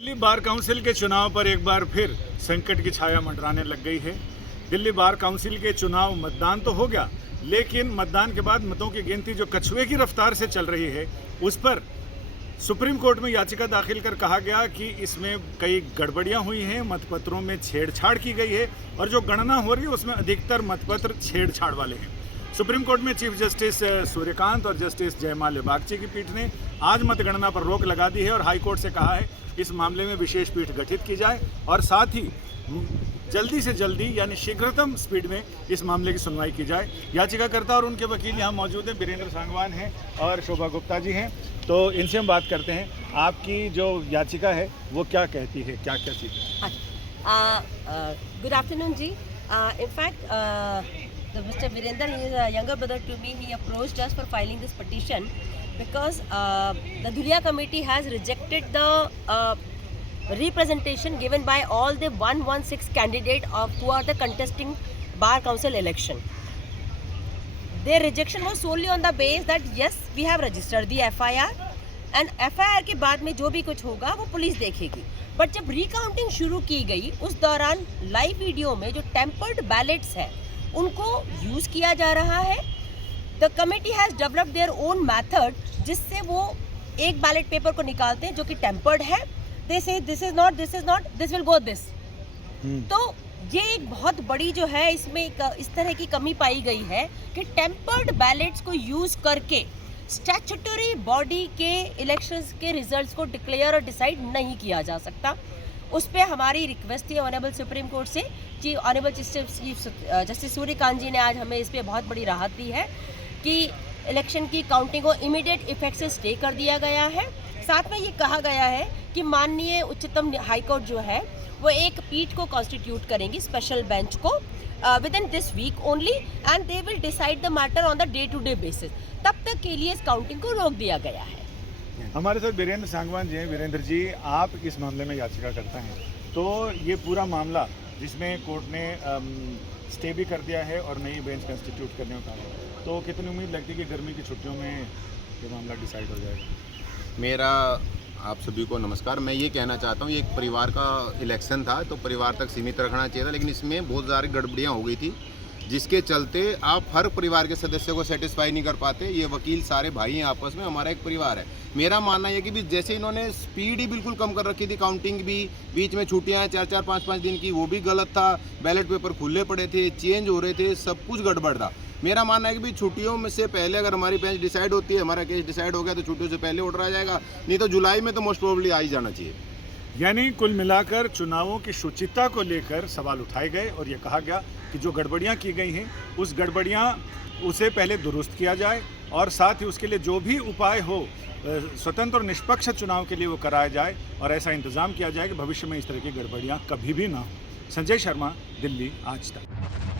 Delhi bar council के चुनाव पर एक बार फिर संकट की छाया मंडराने लग गई है। दिल्ली बार काउंसिल के चुनाव मतदान तो हो गया, लेकिन मतदान के बाद मतों की गिनती जो कछुए की रफ्तार से चल रही है, उस पर सुप्रीम कोर्ट में याचिका दाखिल कर कहा गया कि इसमें कई गड़बड़ियां हुई हैं, मतपत्रों में छेड़छाड़ की गई है और जो गणना हो रही है उसमें अधिकतर मतपत्र छेड़छाड़ वाले हैं। सुप्रीम कोर्ट में चीफ जस्टिस सूर्यकांत और जस्टिस जयमाल्या बागची की पीठ ने आज मतगणना पर रोक लगा दी है और हाई कोर्ट से कहा है इस मामले में विशेष पीठ गठित की जाए और साथ ही जल्दी से जल्दी यानी शीघ्रतम स्पीड में इस मामले की सुनवाई की जाए। याचिकाकर्ता और उनके वकील यहाँ मौजूद हैं, वीरेंद्र सांगवान हैं और शोभा गुप्ता जी हैं, तो इनसे हम बात करते हैं। आपकी जो याचिका है वो क्या कहती है, क्या क्या चीज़? गुड आफ्टरनून जी। In fact, Mr. Virender, he is a younger brother to me. He approached us for filing this petition because the Dhulia committee has rejected the representation given by all the 116 candidates who are the contesting bar council election. Their rejection was solely on the basis that yes, we have registered the FIR and FIR के बाद में जो भी कुछ होगा वो police देखेगी। But जब रिकाउंटिंग शुरू की गई उस दौरान लाइव वीडियो में जो टेम्पर्ड बैलेट्स है उनको यूज़ किया जा रहा है। The committee has developed their own method जिससे वो एक बैलेट पेपर को निकालते हैं जो कि टेम्पर्ड है। दे से this is not, this will go this. तो ये एक बहुत बड़ी जो है इसमें इस तरह की कमी पाई गई है कि टेम्पर्ड बैलेट्स को यूज़ करके स्टैट्यूटरी बॉडी के इलेक्शंस के रिजल्ट्स को डिक्लेयर और डिसाइड नहीं किया जा सकता। उस पर हमारी रिक्वेस्ट थी ऑनरेबल सुप्रीम कोर्ट से। ऑनरेबल चीफ जस्टिस सूर्यकांत जी ने आज हमें इस पर बहुत बड़ी राहत दी है कि इलेक्शन की काउंटिंग को इमीडिएट इफेक्ट से स्टे कर दिया गया है। साथ में ये कहा गया है कि माननीय उच्चतम हाईकोर्ट जो है वो एक पीठ को कॉन्स्टिट्यूट करेंगी, स्पेशल बेंच को, within this week only and they will decide the matter on the day to day basis। तब तक के लिए इस काउंटिंग को रोक दिया गया है। हमारे साथ वीरेंद्र सांगवान जी हैं। वीरेंद्र जी, आप इस मामले में याचिका करता हैं, तो ये पूरा मामला जिसमें कोर्ट ने स्टे भी कर दिया है और नई बेंच कंस्टिट्यूट करने को कहा है, तो कितनी उम्मीद लगती है कि गर्मी की छुट्टियों में ये मामला डिसाइड हो जाएगा? मेरा आप सभी को नमस्कार। मैं ये कहना चाहता हूँ, ये एक परिवार का इलेक्शन था तो परिवार तक सीमित रखना चाहिए था, लेकिन इसमें बहुत सारी गड़बड़ियाँ हो गई थी जिसके चलते आप हर परिवार के सदस्य को सेटिस्फाई नहीं कर पाते। ये वकील सारे भाई हैं आपस में, हमारा एक परिवार है। मेरा मानना है कि भी जैसे इन्होंने स्पीड ही बिल्कुल कम कर रखी थी, काउंटिंग भी बीच में छुट्टियाँ हैं 4-4, 5-5 दिन की, वो भी गलत था। बैलेट पेपर खुले पड़े थे, चेंज हो रहे थे, सब कुछ गड़बड़ था। मेरा मानना है कि भी छुट्टियों में से पहले अगर हमारी बेंच डिसाइड होती है, हमारा केस डिसाइड हो गया तो छुट्टियों से पहले ऑर्डर आ जाएगा, नहीं तो जुलाई में तो मोस्ट प्रोबेबली आ ही जाना चाहिए। यानी कुल मिलाकर चुनावों की शुचिता को लेकर सवाल उठाए गए और ये कहा गया कि जो गड़बड़ियां की गई हैं उस गड़बड़ियां उसे पहले दुरुस्त किया जाए और साथ ही उसके लिए जो भी उपाय हो स्वतंत्र और निष्पक्ष चुनाव के लिए वो कराया जाए और ऐसा इंतज़ाम किया जाए कि भविष्य में इस तरह की गड़बड़ियां कभी भी ना हो। संजय शर्मा, दिल्ली आज तक।